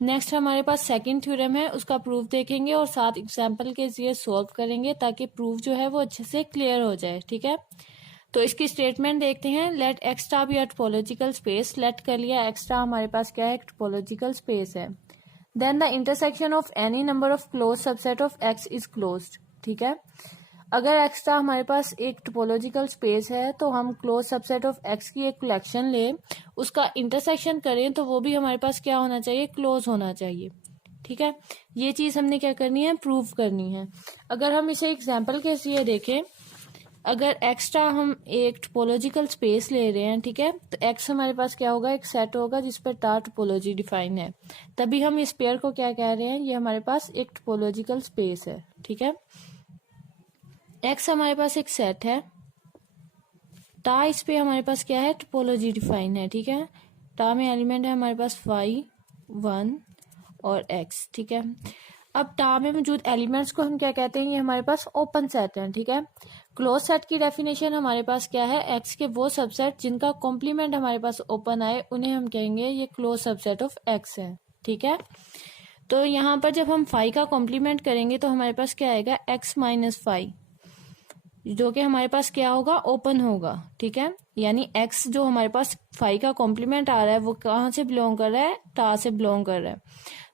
Next हमारे पास second theorem है, उसका प्रूफ देखेंगे और साथ एग्जाम्पल के जरिए सॉल्व करेंगे ताकि प्रूफ जो है वो अच्छे से क्लियर हो जाए। ठीक है, तो इसकी स्टेटमेंट देखते हैं। Let X star be a topological space. Let कर लिया, एक्स स्टार हमारे पास क्या है, एक टोपोलॉजिकल स्पेस है। Then the intersection of any number of close subset of X is closed. ठीक है, अगर एक्स स्टार हमारे पास एक टोपोलॉजिकल स्पेस है तो हम क्लोज सबसेट ऑफ एक्स की एक कलेक्शन ले, उसका इंटरसेक्शन करें तो वो भी हमारे पास क्या होना चाहिए, क्लोज होना चाहिए। ठीक है, ये चीज हमने क्या करनी है, प्रूव करनी है। अगर हम इसे एग्जाम्पल के जरिए देखें, अगर एक्स्ट्रा हम एक टोपोलॉजिकल स्पेस ले रहे हैं, ठीक है, तो एक्स हमारे पास क्या होगा, एक सेट होगा जिस पर टार टोपोलॉजी डिफाइन है, तभी हम इस पेयर को क्या कह रहे हैं, ये हमारे पास एक टोपोलॉजिकल स्पेस है। ठीक है, एक्स हमारे पास एक सेट है, टा इस पे हमारे पास क्या है, टोपोलॉजी डिफाइन है। ठीक है, टा में एलिमेंट है हमारे पास 5, 1 और एक्स। ठीक है, अब टा में मौजूद एलिमेंट्स को हम क्या कहते हैं, ये हमारे पास ओपन सेट है। ठीक है, क्लोज सेट की डेफिनेशन हमारे पास क्या है, एक्स के वो सबसेट जिनका कॉम्प्लीमेंट हमारे पास ओपन आए उन्हें हम कहेंगे ये क्लोज सबसेट ऑफ एक्स है। ठीक है, तो यहाँ पर जब हम 5 का कॉम्प्लीमेंट करेंगे तो हमारे पास क्या आएगा, एक्स माइनस 5, जो कि हमारे पास क्या होगा, ओपन होगा। ठीक है, यानी x जो हमारे पास 5 का कॉम्प्लीमेंट आ रहा है वो कहाँ से बिलोंग कर रहा है, टा से बिलोंग कर रहा है,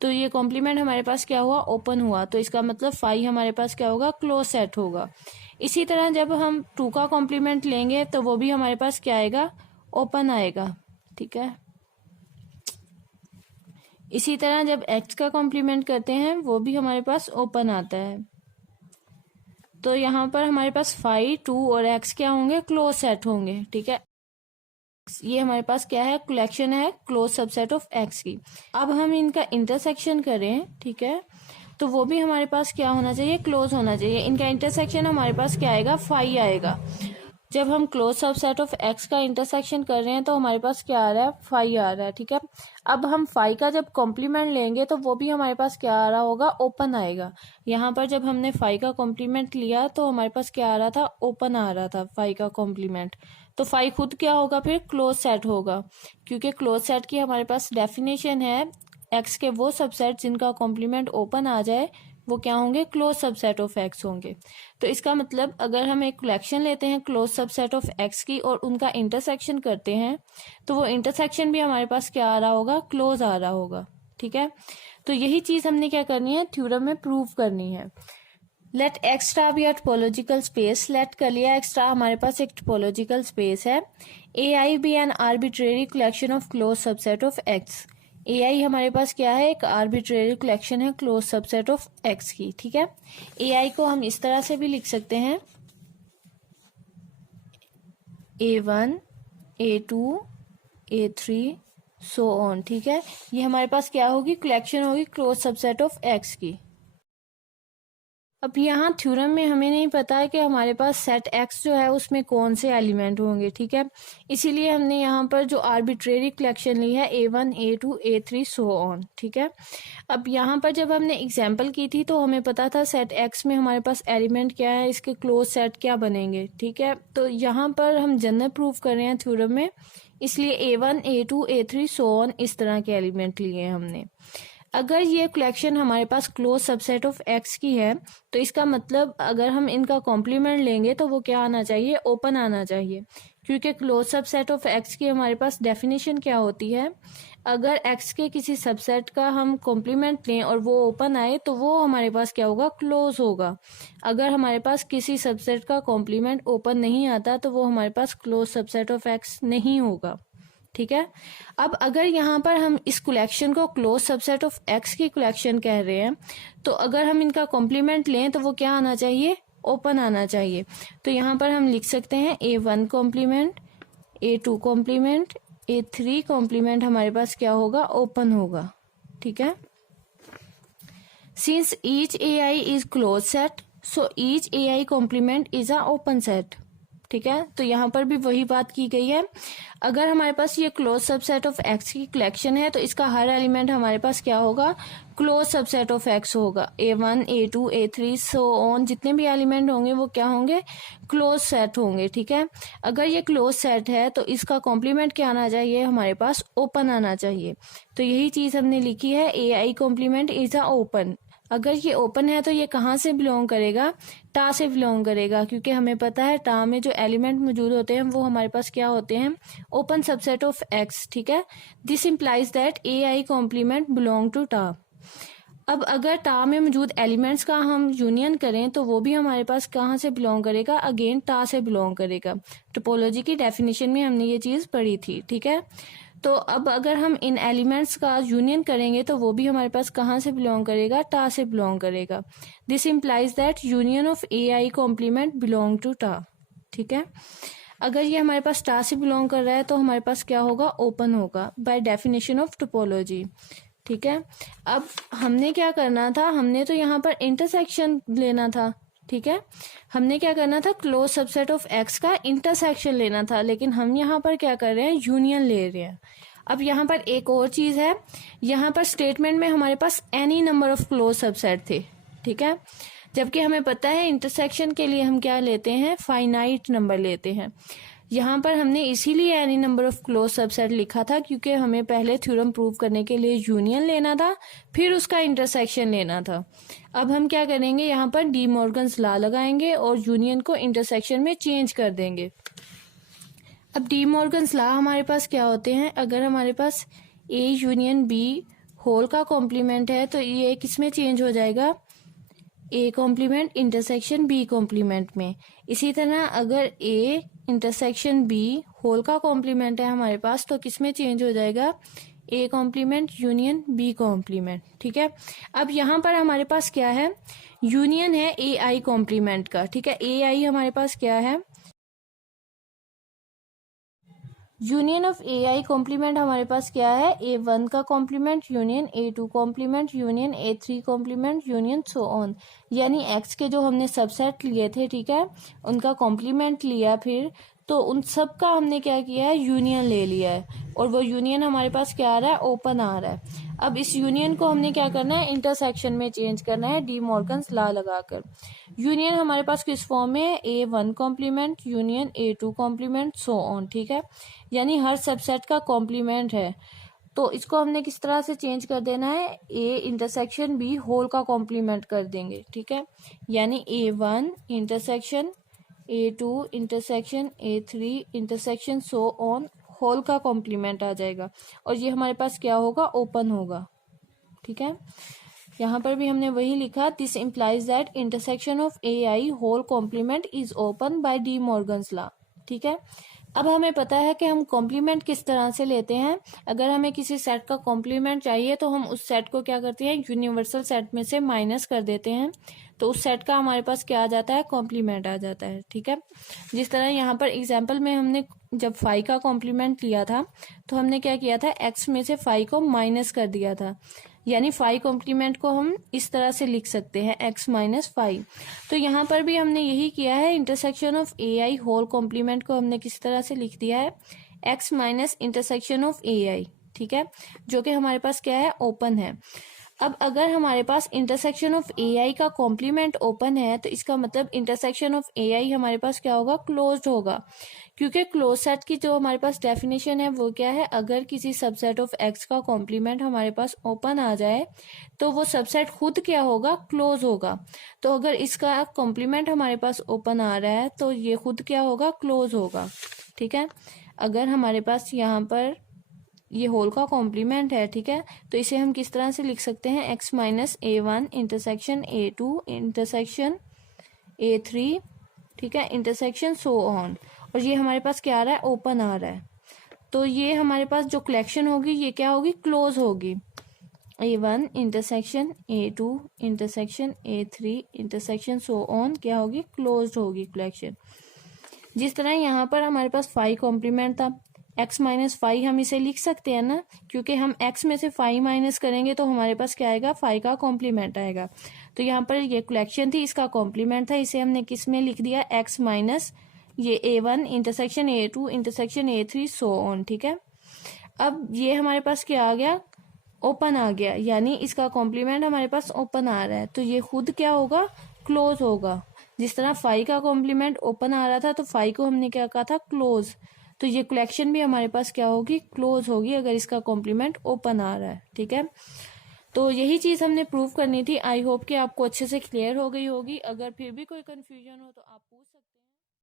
तो ये कॉम्प्लीमेंट हमारे पास क्या हुआ, ओपन हुआ, तो इसका मतलब 5 हमारे पास क्या होगा, क्लोज सेट होगा। इसी तरह जब हम 2 का कॉम्प्लीमेंट लेंगे तो वो भी हमारे पास क्या आएगा, ओपन आएगा। ठीक है, इसी तरह जब x का कॉम्प्लीमेंट करते हैं वो भी हमारे पास ओपन आता है। तो यहाँ पर हमारे पास 5, 2 और x क्या होंगे, क्लोज सेट होंगे। ठीक है, ये हमारे पास क्या है, कलेक्शन है क्लोज सबसेट ऑफ x की। अब हम इनका इंटरसेक्शन करें, ठीक है, तो वो भी हमारे पास क्या होना चाहिए, क्लोज होना चाहिए। इनका इंटरसेक्शन हमारे पास क्या आएगा, 5 आएगा। जब हम क्लोज सबसेट ऑफ x का इंटरसेक्शन कर रहे हैं तो हमारे पास क्या आ रहा है, 5 आ रहा है। ठीक है, अब हम 5 का जब कॉम्प्लीमेंट लेंगे तो वो भी हमारे पास क्या आ रहा होगा, ओपन आएगा। यहाँ पर जब हमने 5 का कॉम्प्लीमेंट लिया तो हमारे पास क्या आ रहा था, ओपन आ रहा था 5 का कॉम्प्लीमेंट, तो 5 खुद क्या होगा, फिर क्लोज सेट होगा, क्योंकि क्लोज सेट की हमारे पास डेफिनेशन है x के वो सबसेट जिनका कॉम्प्लीमेंट ओपन आ जाए वो क्या होंगे, क्लोज सबसेट ऑफ x होंगे। तो इसका मतलब अगर हम एक कलेक्शन लेते हैं क्लोज सबसेट ऑफ x की और उनका इंटरसेक्शन करते हैं तो वो इंटरसेक्शन भी हमारे पास क्या आ रहा होगा, क्लोज आ रहा होगा। ठीक है, तो यही चीज हमने क्या करनी है, थ्योरम में प्रूव करनी है। Let X star be a topological space. Let कर लिया, एक्स स्टार हमारे पास एक टोपोलॉजिकल स्पेस है। A I B N arbitrary collection of close subset of X. A I हमारे पास क्या है, एक आर्बिट्रेरी कलेक्शन है क्लोज सबसेट ऑफ एक्स की। ठीक है, ए आई को हम इस तरह से भी लिख सकते हैं, A1, A2, A3 so on. ठीक है, ये हमारे पास क्या होगी, कलेक्शन होगी क्लोज सबसेट ऑफ एक्स की। अब यहाँ थ्योरम में हमें नहीं पता है कि हमारे पास सेट एक्स जो है उसमें कौन से एलिमेंट होंगे। ठीक है, इसीलिए हमने यहाँ पर जो आर्बिट्रेरी कलेक्शन ली है A1, A2, A3 so on. ठीक है, अब यहाँ पर जब हमने एग्जाम्पल की थी तो हमें पता था सेट एक्स में हमारे पास एलिमेंट क्या है, इसके क्लोज सेट क्या बनेंगे। ठीक है, तो यहाँ पर हम जनरल प्रूफ कर रहे हैं थ्योरम में, इसलिए A1, A2, A3 so on इस तरह के एलिमेंट लिए हैं हमने। अगर ये कलेक्शन हमारे पास क्लोज सबसेट ऑफ एक्स की है तो इसका मतलब अगर हम इनका कॉम्प्लीमेंट लेंगे तो वो क्या आना चाहिए, ओपन आना चाहिए, क्योंकि क्लोज सबसेट ऑफ एक्स की हमारे पास डेफिनेशन क्या होती है, अगर एक्स के किसी सबसेट का हम कॉम्प्लीमेंट लें और वो ओपन आए तो वो हमारे पास क्या होगा, क्लोज होगा। अगर हमारे पास किसी सबसेट का कॉम्प्लीमेंट ओपन नहीं आता तो वो हमारे पास क्लोज सबसेट ऑफ एक्स नहीं होगा। ठीक है, अब अगर यहाँ पर हम इस कलेक्शन को क्लोज सबसेट ऑफ एक्स की कलेक्शन कह रहे हैं तो अगर हम इनका कॉम्प्लीमेंट लें तो वो क्या आना चाहिए, ओपन आना चाहिए। तो यहाँ पर हम लिख सकते हैं A1 complement, A2 complement, A3 complement हमारे पास क्या होगा, ओपन होगा। ठीक है, since each AI is close set so each AI complement is a open set. ठीक है। तो यहाँ पर भी वही बात की गई है, अगर हमारे पास ये क्लोज सबसेट ऑफ एक्स की कलेक्शन है तो इसका हर एलिमेंट हमारे पास क्या होगा, क्लोज सबसेट ऑफ एक्स होगा। A1 A2 A3 so on, जितने भी एलिमेंट होंगे वो क्या होंगे, क्लोज सेट होंगे। ठीक है, अगर ये क्लोज सेट है तो इसका कॉम्प्लीमेंट क्या आना चाहिए, हमारे पास ओपन आना चाहिए। तो यही चीज हमने लिखी है, AI complement is a open. अगर ये ओपन है तो ये कहाँ से बिलोंग करेगा, टा से बिलोंग करेगा, क्योंकि हमें पता है टा में जो एलिमेंट मौजूद होते हैं वो हमारे पास क्या होते हैं, ओपन सबसेट ऑफ एक्स। ठीक है, this implies that AI complement belong to tau. अब अगर टा में मौजूद एलिमेंट्स का हम यूनियन करें तो वो भी हमारे पास कहाँ से बिलोंग करेगा, अगेन टा से बिलोंग करेगा। टोपोलॉजी की डेफिनेशन में हमने ये चीज पढ़ी थी। ठीक है, तो अब अगर हम इन एलिमेंट्स का यूनियन करेंगे तो वो भी हमारे पास कहाँ से बिलोंग करेगा, टा से बिलोंग करेगा। This implies that union of AI complement belong to tau. ठीक है, अगर ये हमारे पास टा से बिलोंग कर रहा है तो हमारे पास क्या होगा, ओपन होगा बाय डेफिनेशन ऑफ टोपोलॉजी। ठीक है, अब हमने क्या करना था, हमने तो यहाँ पर इंटरसेक्शन लेना था। ठीक है, हमने क्या करना था, क्लोज सबसेट ऑफ एक्स का इंटरसेक्शन लेना था, लेकिन हम यहाँ पर क्या कर रहे हैं, यूनियन ले रहे हैं। अब यहाँ पर एक और चीज है, यहाँ पर स्टेटमेंट में हमारे पास any number of close subset थे। ठीक है, जबकि हमें पता है इंटरसेक्शन के लिए हम क्या लेते हैं, फाइनाइट नंबर लेते हैं। यहाँ पर हमने इसीलिए any number of close subset लिखा था, क्योंकि हमें पहले थ्योरम प्रूव करने के लिए यूनियन लेना था, फिर उसका इंटरसेक्शन लेना था। अब हम क्या करेंगे, यहाँ पर डी मॉर्गन्स लॉ लगाएंगे और यूनियन को इंटरसेक्शन में चेंज कर देंगे। अब डी मॉर्गन्स लॉ हमारे पास क्या होते हैं, अगर हमारे पास A यूनियन B होल का कॉम्प्लीमेंट है तो ये किसमें चेंज हो जाएगा, A complement intersection B complement में। इसी तरह अगर A इंटरसेक्शन B होल का कॉम्प्लीमेंट है हमारे पास तो किसमें चेंज हो जाएगा, A complement union B complement. ठीक है, अब यहाँ पर हमारे पास क्या है, यूनियन है AI कॉम्प्लीमेंट का। ठीक है, AI हमारे पास क्या है, यूनियन ऑफ AI कॉम्प्लीमेंट हमारे पास क्या है, A1 का complement union A2 complement union A3 complement union so on. यानी एक्स के जो हमने सबसेट लिए थे, ठीक है, उनका कॉम्प्लीमेंट लिया, फिर तो उन सब का हमने क्या किया है, यूनियन ले लिया है, और वो यूनियन हमारे पास क्या आ रहा है, ओपन आ रहा है। अब इस यूनियन को हमने क्या करना है, इंटरसेक्शन में चेंज करना है डी मॉर्गन्स लॉ लगाकर। यूनियन हमारे पास किस फॉर्म में है, A1 complement union A2 complement so on. ठीक है, यानी हर सबसेट का कॉम्प्लीमेंट है, तो इसको हमने किस तरह से चेंज कर देना है, A इंटरसेक्शन B होल का कॉम्प्लीमेंट कर देंगे। ठीक है, यानी A1 intersection A2 intersection A3 intersection so on whole का कॉम्प्लीमेंट आ जाएगा, और ये हमारे पास क्या होगा, ओपन होगा। ठीक है, यहाँ पर भी हमने वही लिखा, this implies that intersection of AI whole complement is open by De Morgan's law. ठीक है, अब हमें पता है कि हम कॉम्प्लीमेंट किस तरह से लेते हैं। अगर हमें किसी सेट का कॉम्प्लीमेंट चाहिए तो हम उस सेट को क्या करते हैं, यूनिवर्सल सेट में से माइनस कर देते हैं, तो उस सेट का हमारे पास क्या आ जाता है, कॉम्प्लीमेंट आ जाता है। ठीक है, जिस तरह यहाँ पर एग्जाम्पल में हमने जब 5 का कॉम्प्लीमेंट लिया था तो हमने क्या किया था, x में से 5 को माइनस कर दिया था, यानी 5 कॉम्प्लीमेंट को हम इस तरह से लिख सकते हैं, x माइनस 5। तो यहाँ पर भी हमने यही किया है, intersection of AI whole complement को हमने किस तरह से लिख दिया है, x minus intersection of AI। ठीक है, जो कि हमारे पास क्या है, ओपन है। अब अगर हमारे पास इंटरसेक्शन ऑफ AI का कॉम्प्लीमेंट ओपन है तो इसका मतलब इंटरसेक्शन ऑफ AI हमारे पास क्या होगा, क्लोज्ड होगा, क्योंकि क्लोज सेट की जो हमारे पास डेफिनेशन है वो क्या है, अगर किसी सबसेट ऑफ x का कॉम्प्लीमेंट हमारे पास ओपन आ जाए तो वो सबसेट खुद क्या होगा, क्लोज होगा। तो अगर इसका कॉम्प्लीमेंट हमारे पास ओपन आ रहा है तो ये खुद क्या होगा, क्लोज होगा। ठीक है, अगर हमारे पास यहाँ पर ये होल का कॉम्प्लीमेंट है, ठीक है, तो इसे हम किस तरह से लिख सकते हैं, x minus A1 intersection A2 intersection A3, ठीक है, इंटरसेक्शन सो ऑन, और ये हमारे पास क्या आ रहा है, ओपन आ रहा है। तो ये हमारे पास जो कलेक्शन होगी ये क्या होगी, क्लोज होगी। A1 intersection A2 intersection A3 intersection so on क्या होगी, क्लोज होगी कलेक्शन। जिस तरह यहाँ पर हमारे पास 5 कॉम्प्लीमेंट था, x माइनस 5 हम इसे लिख सकते हैं ना, क्योंकि हम x में से 5 माइनस करेंगे तो हमारे पास क्या आएगा, 5 का कॉम्प्लीमेंट आएगा। तो यहाँ पर ये कलेक्शन थी, इसका कॉम्प्लीमेंट था, इसे हमने किस में लिख दिया, x माइनस ये A1 intersection A2 intersection A3 so on, ठीक है। अब ये हमारे पास क्या आ गया, ओपन आ गया, यानी इसका कॉम्प्लीमेंट हमारे पास ओपन आ रहा है, तो ये खुद क्या होगा, क्लोज होगा। जिस तरह फाई का कॉम्प्लीमेंट ओपन आ रहा था तो फाई को हमने क्या कहा था, क्लोज। तो ये कलेक्शन भी हमारे पास क्या होगी, क्लोज होगी, अगर इसका कॉम्प्लीमेंट ओपन आ रहा है, ठीक है। तो यही चीज हमने प्रूव करनी थी। आई होप कि आपको अच्छे से क्लियर हो गई होगी। अगर फिर भी कोई कंफ्यूजन हो तो आप पूछ सकते हैं।